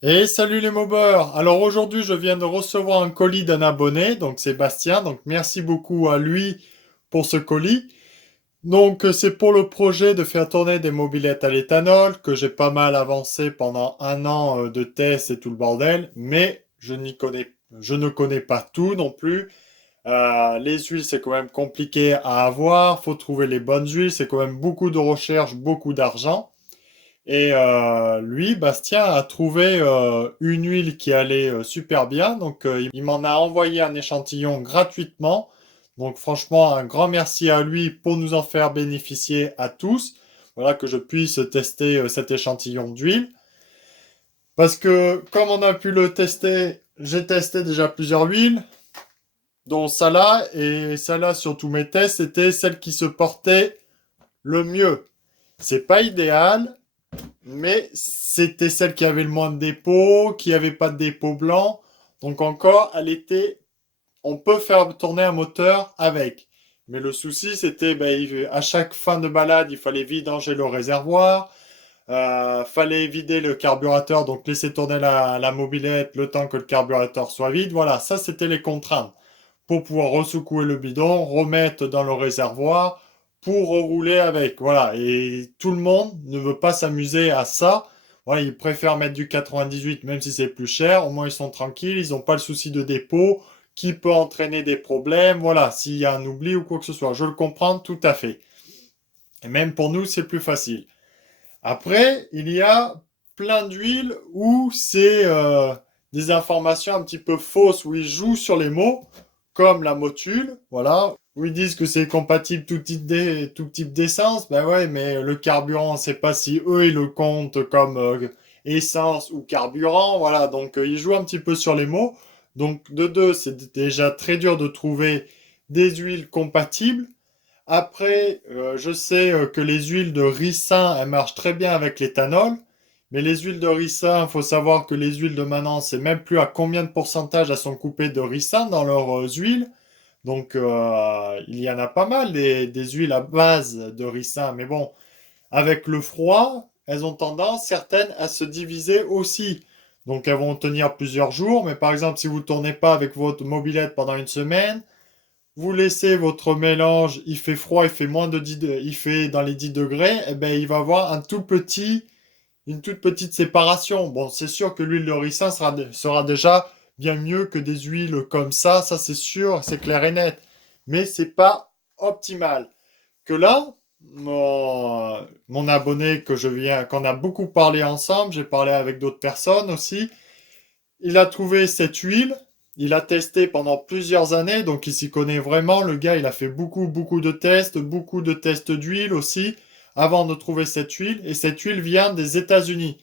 Et salut les mobeurs! Alors aujourd'hui, je viens de recevoir un colis d'un abonné, donc Sébastien. Donc merci beaucoup à lui pour ce colis. Donc c'est pour le projet de faire tourner des mobylettes à l'éthanol que j'ai pas mal avancé pendant un an de tests et tout le bordel, mais je ne connais pas tout non plus. Les huiles, c'est quand même compliqué à avoir. Faut trouver les bonnes huiles. C'est quand même beaucoup de recherche, beaucoup d'argent. Et lui, Bastien, a trouvé une huile qui allait super bien. Donc, il m'en a envoyé un échantillon gratuitement. Donc, franchement, un grand merci à lui pour nous en faire bénéficier à tous. Voilà, que je puisse tester cet échantillon d'huile. Parce que, comme on a pu le tester, j'ai testé déjà plusieurs huiles, dont celle-là. Et celle-là, sur tous mes tests, c'était celle qui se portait le mieux. C'est pas idéal, mais c'était celle qui avait le moins de dépôts, qui avait pas de dépôt blanc. Donc encore, on peut faire tourner un moteur avec. Mais le souci, c'était, à chaque fin de balade, il fallait vidanger le réservoir, fallait vider le carburateur, donc laisser tourner la mobilette le temps que le carburateur soit vide. Voilà, ça c'était les contraintes pour pouvoir ressecouer le bidon, remettre dans le réservoir pour rouler avec. Voilà. Et tout le monde ne veut pas s'amuser à ça. Voilà, ils préfèrent mettre du 98 même si c'est plus cher. Au moins ils sont tranquilles, ils n'ont pas le souci de dépôt qui peut entraîner des problèmes. Voilà, s'il y a un oubli ou quoi que ce soit. Je le comprends tout à fait. Et même pour nous, c'est plus facile. Après, il y a plein d'huiles où c'est des informations un petit peu fausses, où ils jouent sur les mots, comme la motule, voilà, où ils disent que c'est compatible tout type d'essence. Ben ouais, mais le carburant, on ne sait pas si eux, ils le comptent comme essence ou carburant, voilà, donc ils jouent un petit peu sur les mots. Donc de deux, c'est déjà très dur de trouver des huiles compatibles. Après, je sais que les huiles de ricin, elles marchent très bien avec l'éthanol. Mais les huiles de ricin, il faut savoir que les huiles de maintenant, c'est même plus à combien de pourcentage elles sont coupées de ricin dans leurs huiles. Donc, il y en a pas mal des huiles à base de ricin. Mais bon, avec le froid, elles ont tendance, certaines, à se diviser aussi. Donc, elles vont tenir plusieurs jours. Mais par exemple, si vous ne tournez pas avec votre mobilette pendant une semaine, vous laissez votre mélange, il fait froid, il fait moins de 10, il fait dans les 10 degrés, et ben il va avoir une toute petite séparation. Bon, c'est sûr que l'huile de ricin sera déjà bien mieux que des huiles comme ça c'est sûr, c'est clair et net. Mais c'est pas optimal. Que là, mon abonné qu'on a beaucoup parlé ensemble, j'ai parlé avec d'autres personnes aussi, il a trouvé cette huile, il a testé pendant plusieurs années, donc il s'y connaît vraiment. Le gars, il a fait beaucoup beaucoup de tests d'huile aussi, avant de trouver cette huile. Et cette huile vient des États-Unis.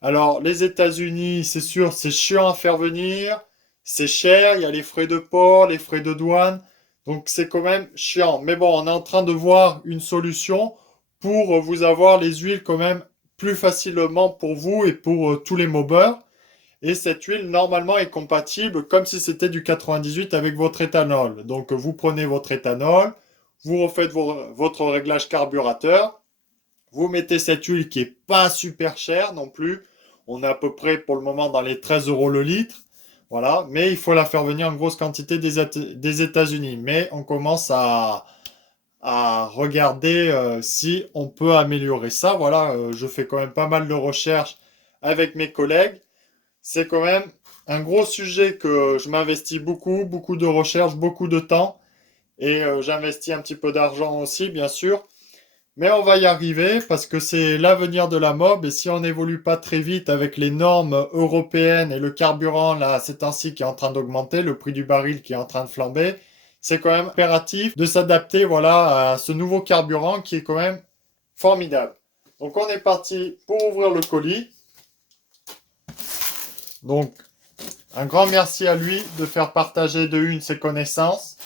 Alors, les États-Unis, c'est sûr, c'est chiant à faire venir, c'est cher, il y a les frais de port, les frais de douane, donc c'est quand même chiant. Mais bon, on est en train de voir une solution pour vous avoir les huiles quand même plus facilement pour vous et pour tous les mobeurs. Et cette huile, normalement, est compatible comme si c'était du 98 avec votre éthanol. Donc, vous prenez votre éthanol, vous refaites votre réglage carburateur, vous mettez cette huile qui est pas super chère non plus. On est à peu près pour le moment dans les 13 euros le litre. Voilà, mais il faut la faire venir en grosse quantité des États-Unis. Mais on commence à regarder si on peut améliorer ça. Voilà, je fais quand même pas mal de recherches avec mes collègues. C'est quand même un gros sujet que je m'investis beaucoup de recherche, beaucoup de temps. Et j'investis un petit peu d'argent aussi, bien sûr. Mais on va y arriver parce que c'est l'avenir de la mob. Et si on n'évolue pas très vite avec les normes européennes et le carburant, là, ces temps-ci qui est en train d'augmenter, le prix du baril qui est en train de flamber, c'est quand même impératif de s'adapter, voilà, à ce nouveau carburant qui est quand même formidable. Donc on est parti pour ouvrir le colis. Donc un grand merci à lui de faire partager de une ses connaissances,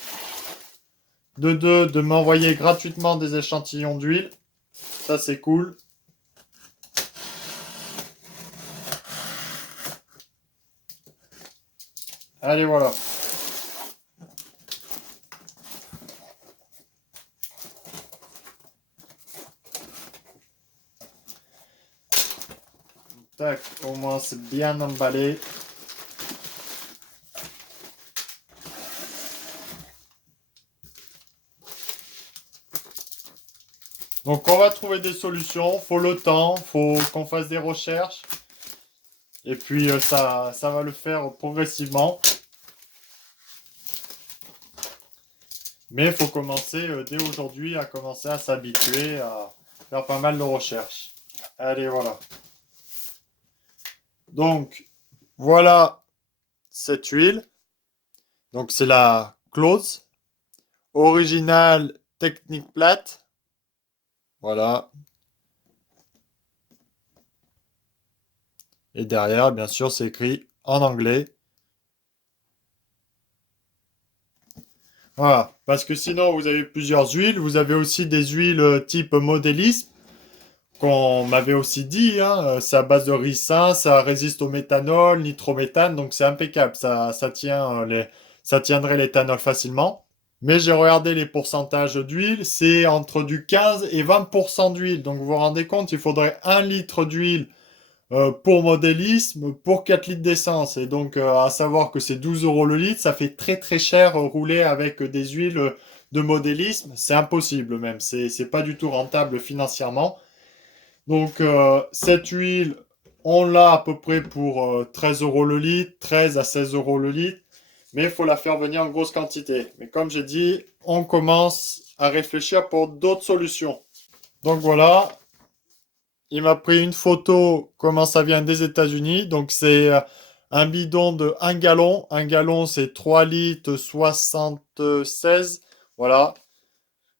de deux de m'envoyer gratuitement des échantillons d'huile. Ça c'est cool. Allez voilà. Tac, au moins c'est bien emballé. Donc on va trouver des solutions, faut le temps, faut qu'on fasse des recherches. Et puis ça va le faire progressivement. Mais il faut commencer dès aujourd'hui à commencer à s'habituer à faire pas mal de recherches. Allez, voilà. Donc, voilà cette huile. Donc, c'est la Close Original Technique Plate. Voilà. Et derrière, bien sûr, c'est écrit en anglais. Voilà. Parce que sinon, vous avez plusieurs huiles. Vous avez aussi des huiles type modélisme qu'on m'avait aussi dit, hein, c'est à base de ricin, ça résiste au méthanol, nitrométhane, donc c'est impeccable, ça tient ça tiendrait l'éthanol facilement. Mais j'ai regardé les pourcentages d'huile, c'est entre du 15 et 20% d'huile. Donc vous vous rendez compte, il faudrait 1 litre d'huile pour modélisme pour 4 litres d'essence. Et donc à savoir que c'est 12 euros le litre, ça fait très très cher rouler avec des huiles de modélisme. C'est impossible même, c'est pas du tout rentable financièrement. Donc, cette huile, on l'a à peu près pour 13 euros le litre, 13 à 16 euros le litre, mais il faut la faire venir en grosse quantité. Mais comme j'ai dit, on commence à réfléchir pour d'autres solutions. Donc voilà, il m'a pris une photo comment ça vient des États-Unis. Donc c'est un bidon de 1 gallon. 1 gallon, c'est 3 litres 76. Voilà.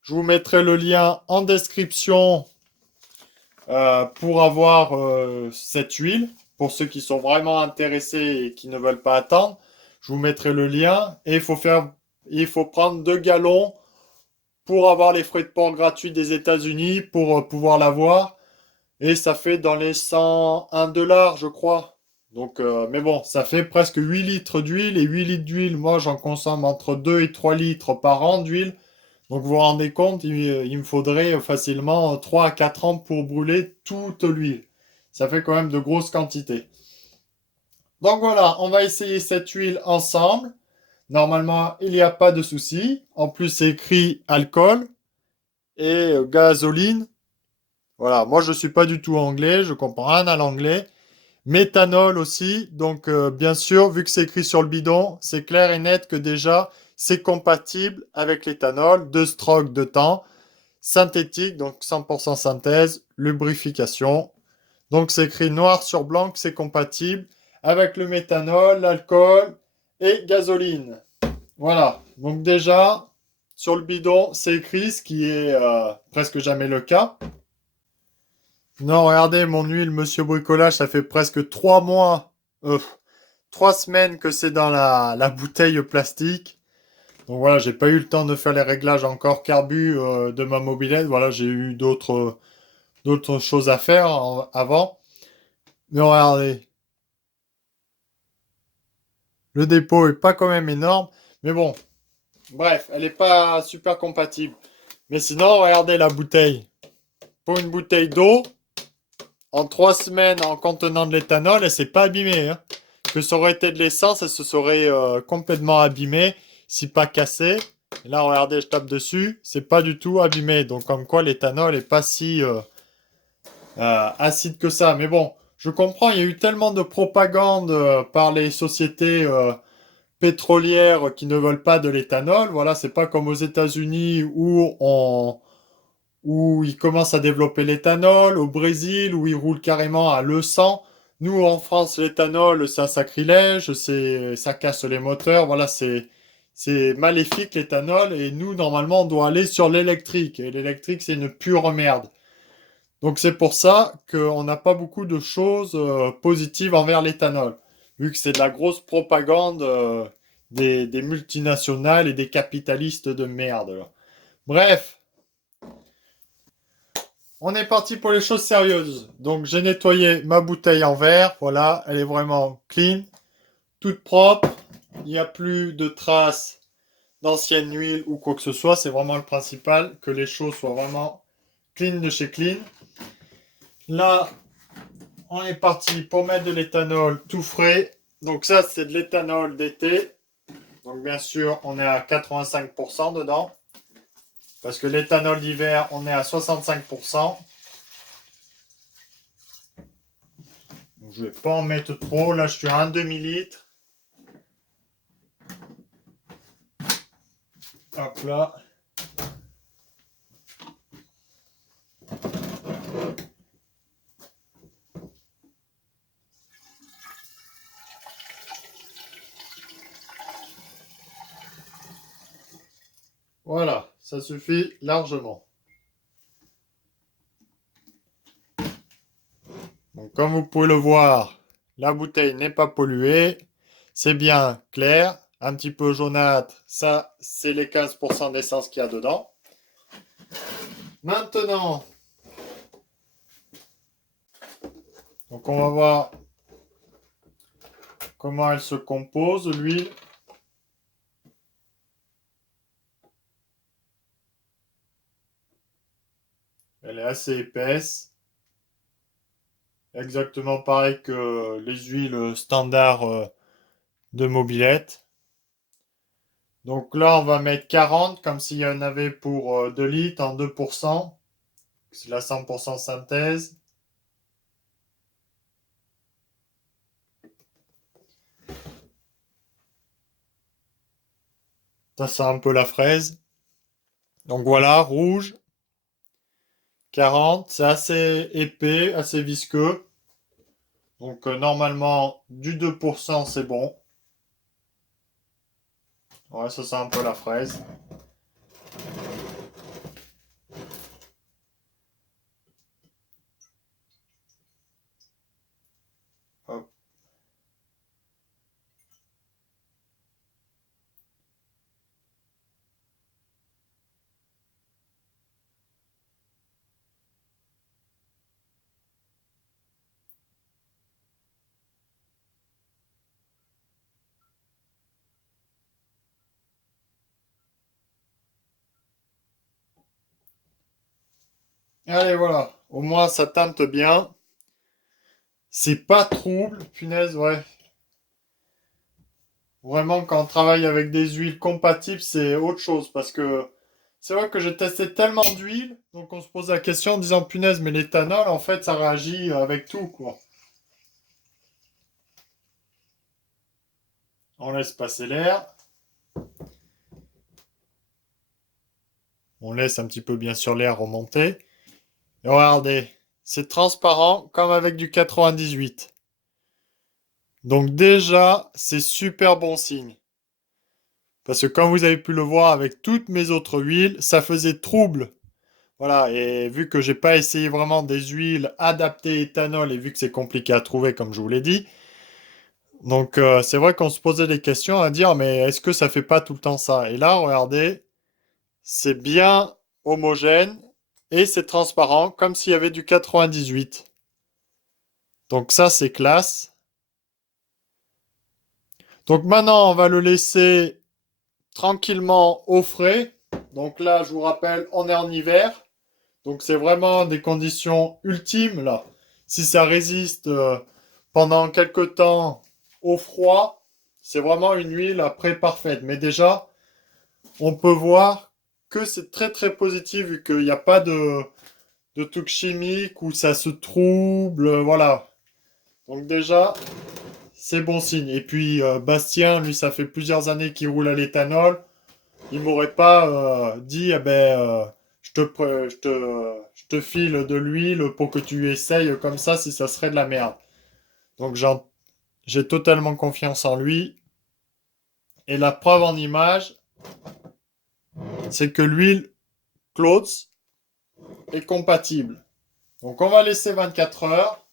Je vous mettrai le lien en description pour avoir cette huile, pour ceux qui sont vraiment intéressés et qui ne veulent pas attendre, je vous mettrai le lien. Et il faut prendre 2 gallons pour avoir les frais de port gratuits des États-Unis pour pouvoir l'avoir. Et ça fait dans les 101 dollars, je crois. Donc, mais bon, ça fait presque 8 litres d'huile. Et 8 litres d'huile, moi, j'en consomme entre 2 et 3 litres par an d'huile. Donc vous vous rendez compte, il me faudrait facilement 3 à 4 ans pour brûler toute l'huile. Ça fait quand même de grosses quantités. Donc voilà, on va essayer cette huile ensemble. Normalement, il n'y a pas de souci. En plus, c'est écrit alcool et gasoline. Voilà, moi je ne suis pas du tout anglais, je comprends rien à l'anglais. Méthanol aussi, donc bien sûr, vu que c'est écrit sur le bidon, c'est clair et net que déjà c'est compatible avec l'éthanol, 2 strokes de temps, synthétique, donc 100% synthèse, lubrification. Donc c'est écrit noir sur blanc que c'est compatible avec le méthanol, l'alcool et gasoline. Voilà, donc déjà sur le bidon c'est écrit, ce qui est presque jamais le cas. Non, regardez, mon huile, monsieur bricolage, ça fait presque 3 mois, 3 semaines que c'est dans la bouteille plastique. Donc voilà, j'ai pas eu le temps de faire les réglages encore carbu de ma mobilette. Voilà, j'ai eu d'autres choses à faire avant. Mais regardez, le dépôt est pas quand même énorme. Mais bon, bref, elle est pas super compatible. Mais sinon, regardez la bouteille. Pour une bouteille d'eau, en 3 semaines en contenant de l'éthanol, elle s'est pas abîmée, hein. Que ça aurait été de l'essence, elle se serait complètement abîmée, si pas cassée. Et là, regardez, je tape dessus, c'est pas du tout abîmé. Donc, comme quoi, l'éthanol est pas si acide que ça. Mais bon, je comprends, il y a eu tellement de propagande par les sociétés pétrolières qui ne veulent pas de l'éthanol. Voilà, c'est pas comme aux États-Unis où ils commencent à développer l'éthanol, au Brésil où ils roulent carrément à l'E100. Nous, en France, l'éthanol, c'est un sacrilège, ça casse les moteurs. Voilà, c'est maléfique l'éthanol. Et nous, normalement, on doit aller sur l'électrique. Et l'électrique, c'est une pure merde. Donc c'est pour ça qu'on n'a pas beaucoup de choses positives envers l'éthanol, vu que c'est de la grosse propagande des multinationales et des capitalistes de merde, là. Bref, on est parti pour les choses sérieuses. Donc j'ai nettoyé ma bouteille en verre, voilà, elle est vraiment clean, toute propre, il n'y a plus de traces d'ancienne huile ou quoi que ce soit, c'est vraiment le principal, que les choses soient vraiment clean de chez clean. Là, on est parti pour mettre de l'éthanol tout frais. Donc ça, c'est de l'éthanol d'été. Donc bien sûr, on est à 85% dedans. Parce que l'éthanol d'hiver, on est à 65%. Donc, je ne vais pas en mettre trop. Là, je suis à un demi-litre. Hop là. Voilà, ça suffit largement. Donc, comme vous pouvez le voir, la bouteille n'est pas polluée. C'est bien clair, un petit peu jaunâtre. Ça, c'est les 15% d'essence qu'il y a dedans. Maintenant, donc on va voir comment elle se compose, l'huile. Elle est assez épaisse. Exactement pareil que les huiles standards de mobilette. Donc là, on va mettre 40, comme s'il y en avait pour 2 litres en 2%. C'est la 100% synthèse. Ça sent un peu la fraise. Donc voilà, rouge. 40, c'est assez épais, assez visqueux. Donc normalement, du 2%, c'est bon. Ouais, ça sent un peu la fraise. Hop. Allez, voilà. Au moins, ça teinte bien. C'est pas trouble. Punaise, ouais. Vraiment, quand on travaille avec des huiles compatibles, c'est autre chose. Parce que c'est vrai que j'ai testé tellement d'huile. Donc, on se pose la question en disant, punaise, mais l'éthanol, en fait, ça réagit avec tout, quoi. On laisse passer l'air. On laisse un petit peu, bien sûr, l'air remonter. Et regardez, c'est transparent comme avec du 98. Donc déjà, c'est super bon signe. Parce que comme vous avez pu le voir avec toutes mes autres huiles, ça faisait trouble. Voilà, et vu que j'ai pas essayé vraiment des huiles adaptées éthanol et vu que c'est compliqué à trouver comme je vous l'ai dit, donc c'est vrai qu'on se posait des questions à dire mais est-ce que ça fait pas tout le temps ça? Et là, regardez, c'est bien homogène et c'est transparent comme s'il y avait du 98. Donc ça, c'est classe. Donc maintenant, on va le laisser tranquillement au frais. Donc là, je vous rappelle, on est en hiver. Donc c'est vraiment des conditions ultimes là. Si ça résiste pendant quelque temps au froid, c'est vraiment une huile après parfaite. Mais déjà, on peut voir que c'est très très positif vu qu'il n'y a pas de trucs chimiques où ça se trouble. Voilà. Donc déjà, c'est bon signe. Et puis Bastien, lui, ça fait plusieurs années qu'il roule à l'éthanol. Il m'aurait pas dit, eh ben, je te file de l'huile pour que tu essayes comme ça si ça serait de la merde. Donc j'ai totalement confiance en lui. Et la preuve en image, c'est que l'huile Clothes est compatible. Donc on va laisser 24 heures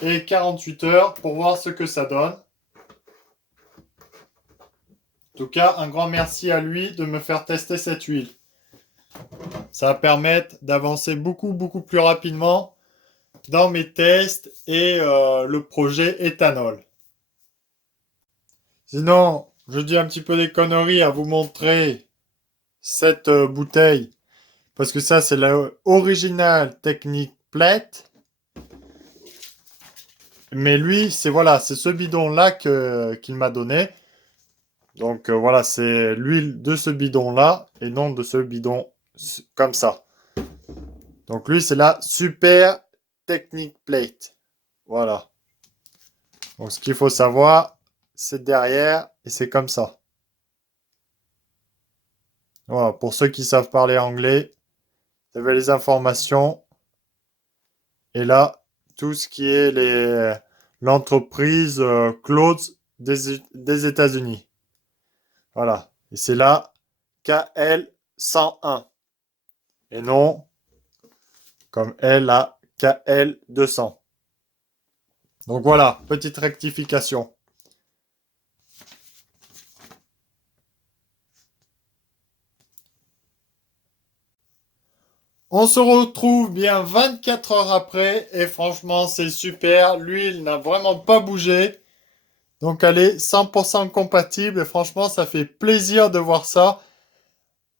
et 48 heures pour voir ce que ça donne. En tout cas, un grand merci à lui de me faire tester cette huile. Ça va permettre d'avancer beaucoup, beaucoup plus rapidement dans mes tests et le projet éthanol. Sinon, je dis un petit peu des conneries à vous montrer cette bouteille. Parce que ça, c'est la originale technique plate. Mais lui, c'est voilà, c'est ce bidon-là qu'il m'a donné. Donc voilà, c'est l'huile de ce bidon-là et non de ce bidon comme ça. Donc lui, c'est la Super Technique Plate. Voilà. Donc ce qu'il faut savoir, c'est derrière et c'est comme ça. Voilà, pour ceux qui savent parler anglais, vous avez les informations. Et là, tout ce qui est l'entreprise Clothes des États-Unis. Voilà. Et c'est là KL 101. Et non comme L à KL 200. Donc voilà, petite rectification. On se retrouve bien 24 heures après et franchement c'est super. L'huile n'a vraiment pas bougé. Donc elle est 100% compatible et franchement ça fait plaisir de voir ça.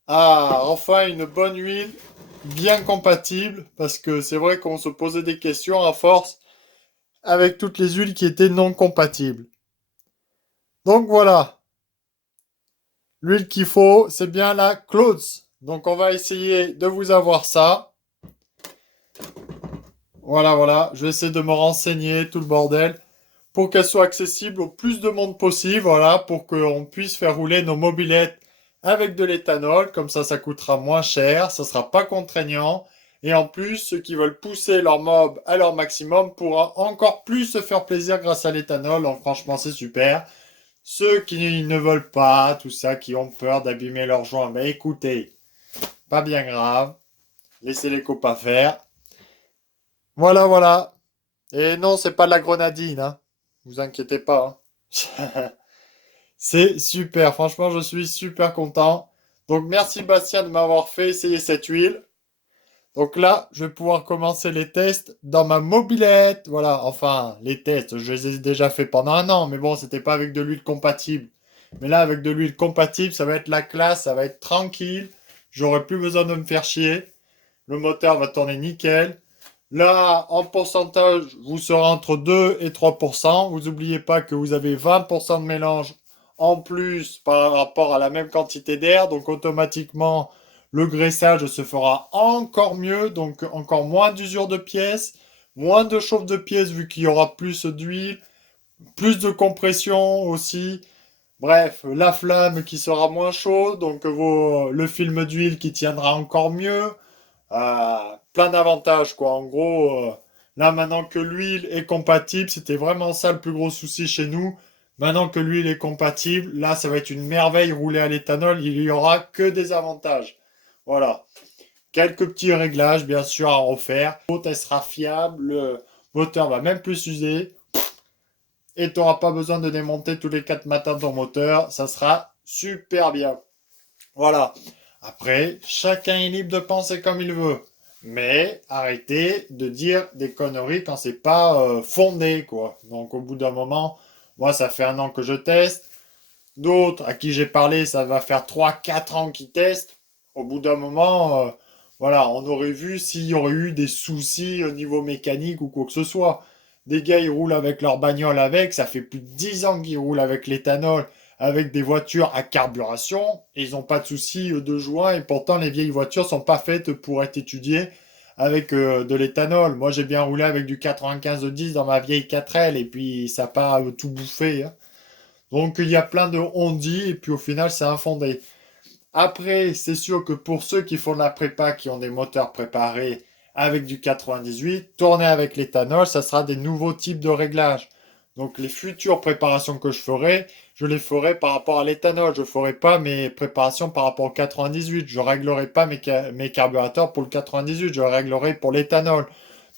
Ah, enfin une bonne huile bien compatible parce que c'est vrai qu'on se posait des questions à force avec toutes les huiles qui étaient non compatibles. Donc voilà, l'huile qu'il faut c'est bien la Clothes. Donc on va essayer de vous avoir ça. Voilà, voilà, je vais essayer de me renseigner, tout le bordel, pour qu'elle soit accessible au plus de monde possible, voilà, pour qu'on puisse faire rouler nos mobylettes avec de l'éthanol, comme ça coûtera moins cher, ça sera pas contraignant, et en plus, ceux qui veulent pousser leur mob à leur maximum pourront encore plus se faire plaisir grâce à l'éthanol, donc franchement c'est super. Ceux qui ne veulent pas, tout ça, qui ont peur d'abîmer leurs joints, ben écoutez, pas bien grave, laissez les copains faire. Voilà, voilà. Et non, c'est pas de la grenadine, hein. Vous inquiétez pas, hein. C'est super, franchement, je suis super content. Donc, merci Bastien de m'avoir fait essayer cette huile. Donc là, je vais pouvoir commencer les tests dans ma mobilette. Voilà, enfin, les tests, je les ai déjà fait pendant un an, mais bon, c'était pas avec de l'huile compatible. Mais là, avec de l'huile compatible, ça va être la classe, ça va être tranquille. J'aurai plus besoin de me faire chier. Le moteur va tourner nickel. Là, en pourcentage, vous serez entre 2 et 3%. Vous n'oubliez pas que vous avez 20% de mélange en plus par rapport à la même quantité d'air. Donc automatiquement, le graissage se fera encore mieux. Donc encore moins d'usure de pièces, moins de chauffe de pièces vu qu'il y aura plus d'huile, plus de compression aussi. Bref, la flamme qui sera moins chaude. Donc le film d'huile qui tiendra encore mieux. Plein d'avantages, quoi. En gros, là, maintenant que l'huile est compatible, c'était vraiment ça le plus gros souci chez nous. Maintenant que l'huile est compatible, là, ça va être une merveille rouler à l'éthanol. Il y aura que des avantages. Voilà. Quelques petits réglages, bien sûr, à refaire. Elle sera fiable. Le moteur va même plus s'user. Et tu n'auras pas besoin de démonter tous les 4 matins ton moteur. Ça sera super bien. Voilà. Après, chacun est libre de penser comme il veut. Mais arrêtez de dire des conneries quand c'est pas fondé, quoi. Donc au bout d'un moment, moi ça fait un an que je teste. D'autres à qui j'ai parlé, ça va faire 3, 4 ans qu'ils testent. Au bout d'un moment, voilà, on aurait vu s'il y aurait eu des soucis au niveau mécanique ou quoi que ce soit. Des gars, ils roulent avec leur bagnole avec, ça fait plus de 10 ans qu'ils roulent avec l'éthanol, avec des voitures à carburation, et ils n'ont pas de soucis de joint, et pourtant les vieilles voitures sont pas faites pour être étudiées avec de l'éthanol. Moi, j'ai bien roulé avec du 95-10 dans ma vieille 4L, et puis ça n'a pas tout bouffé, hein. Donc il y a plein de on-dit et puis au final c'est infondé. Après, c'est sûr que pour ceux qui font de la prépa, qui ont des moteurs préparés avec du 98, tourner avec l'éthanol, ça sera des nouveaux types de réglages. Donc les futures préparations que je les ferai par rapport à l'éthanol. Je ne ferai pas mes préparations par rapport au 98. Je ne réglerai pas mes carburateurs pour le 98. Je réglerai pour l'éthanol.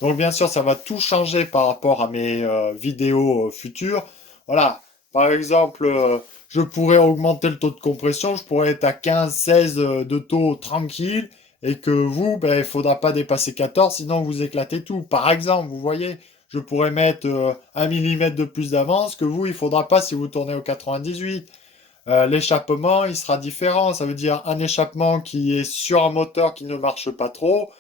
Donc bien sûr, ça va tout changer par rapport à mes vidéos futures. Voilà. Par exemple, je pourrais augmenter le taux de compression, je pourrais être à 15-16 de taux tranquille, et que vous, ben, il ne faudra pas dépasser 14, sinon vous éclatez tout. Par exemple, vous voyez, je pourrais mettre 1 millimètre de plus d'avance que vous, il ne faudra pas si vous tournez au 98. L'échappement, il sera différent. Ça veut dire un échappement qui est sur un moteur qui ne marche pas trop.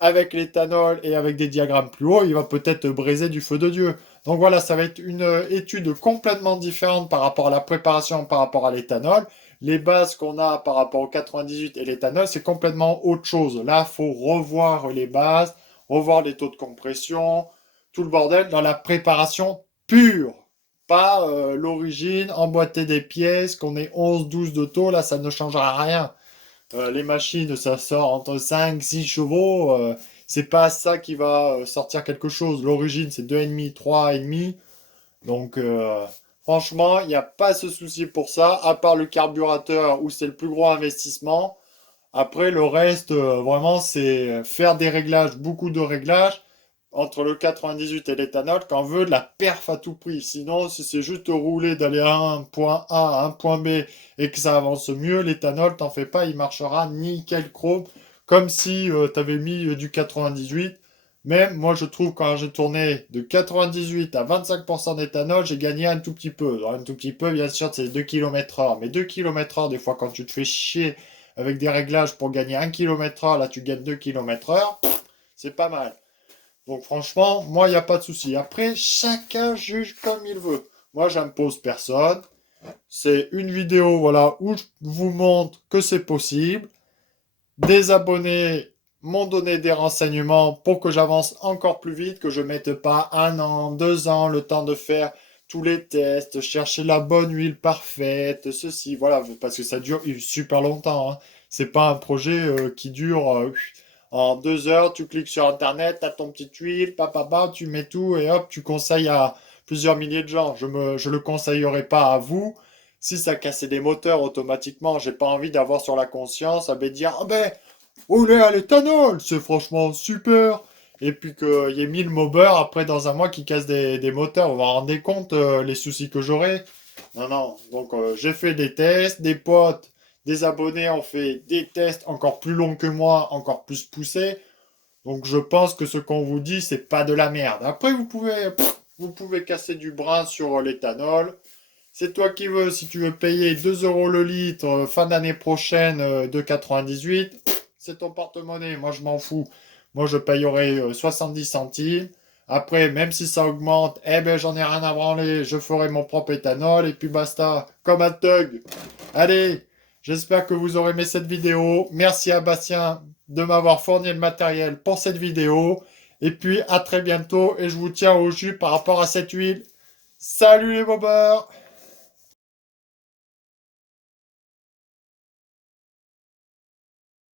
avec l'éthanol et avec des diagrammes plus hauts, il va peut-être briser du feu de Dieu. Donc voilà, ça va être une étude complètement différente par rapport à la préparation, par rapport à l'éthanol. Les bases qu'on a par rapport au 98 et l'éthanol, c'est complètement autre chose. Là, il faut revoir les bases, revoir les taux de compression, tout le bordel dans la préparation pure. Pas l'origine, emboîter des pièces, qu'on ait 11-12 de taux, là, ça ne changera rien. Les machines, ça sort entre 5-6 chevaux. C'est pas ça qui va sortir quelque chose. L'origine, c'est 2,5, 3,5. Donc, franchement, il n'y a pas ce souci pour ça, à part le carburateur où c'est le plus gros investissement. Après, le reste, vraiment, c'est faire des réglages, beaucoup de réglages entre le 98 et l'éthanol quand on veut de la perf à tout prix. Sinon, si c'est juste rouler d'aller à un point A à un point B et que ça avance mieux, l'éthanol, t'en fais pas, il marchera nickel chrome, comme si tu avais mis du 98. Mais moi, je trouve quand j'ai tourné de 98 à 25% d'éthanol, j'ai gagné un tout petit peu. Alors, un tout petit peu, bien sûr, c'est 2 km/h. Mais 2 km/h, des fois, quand tu te fais chier avec des réglages pour gagner 1 km/h, là, tu gagnes 2 km/h, c'est pas mal. Donc franchement, moi, il n'y a pas de souci. Après, chacun juge comme il veut. Moi, j'impose personne. C'est une vidéo, voilà, où je vous montre que c'est possible. Des abonnés m'ont donné des renseignements pour que j'avance encore plus vite, que je mette pas 1 an, 2 ans, le temps de faire tous les tests, chercher la bonne huile parfaite, ceci, voilà, parce que ça dure super longtemps, hein. C'est pas un projet qui dure en 2 heures, tu cliques sur Internet, t'as ton petite huile, papa, tu mets tout et hop, tu conseilles à plusieurs milliers de gens. Je le conseillerais pas à vous. Si ça cassait des moteurs automatiquement, j'ai pas envie d'avoir sur la conscience à me dire, ah ben, rouler à l'éthanol, c'est franchement super. Et puis qu'il y ait 1000 mobbers après dans un mois qui cassent des moteurs. Vous vous rendez compte les soucis que j'aurais? Non, non. Donc j'ai fait des tests, des potes, des abonnés ont fait des tests encore plus longs que moi, encore plus poussés. Donc je pense que ce qu'on vous dit, c'est pas de la merde. Après, vous pouvez casser du brin sur l'éthanol. C'est toi qui veux. Si tu veux payer 2 euros le litre fin d'année prochaine de 98, c'est ton porte-monnaie. Moi, je m'en fous. Moi, je payerai 70 centimes. Après, même si ça augmente, eh ben, j'en ai rien à branler. Je ferai mon propre éthanol et puis basta. Comme un thug. Allez, j'espère que vous aurez aimé cette vidéo. Merci à Bastien de m'avoir fourni le matériel pour cette vidéo. Et puis, à très bientôt. Et je vous tiens au jus par rapport à cette huile. Salut les bobeurs!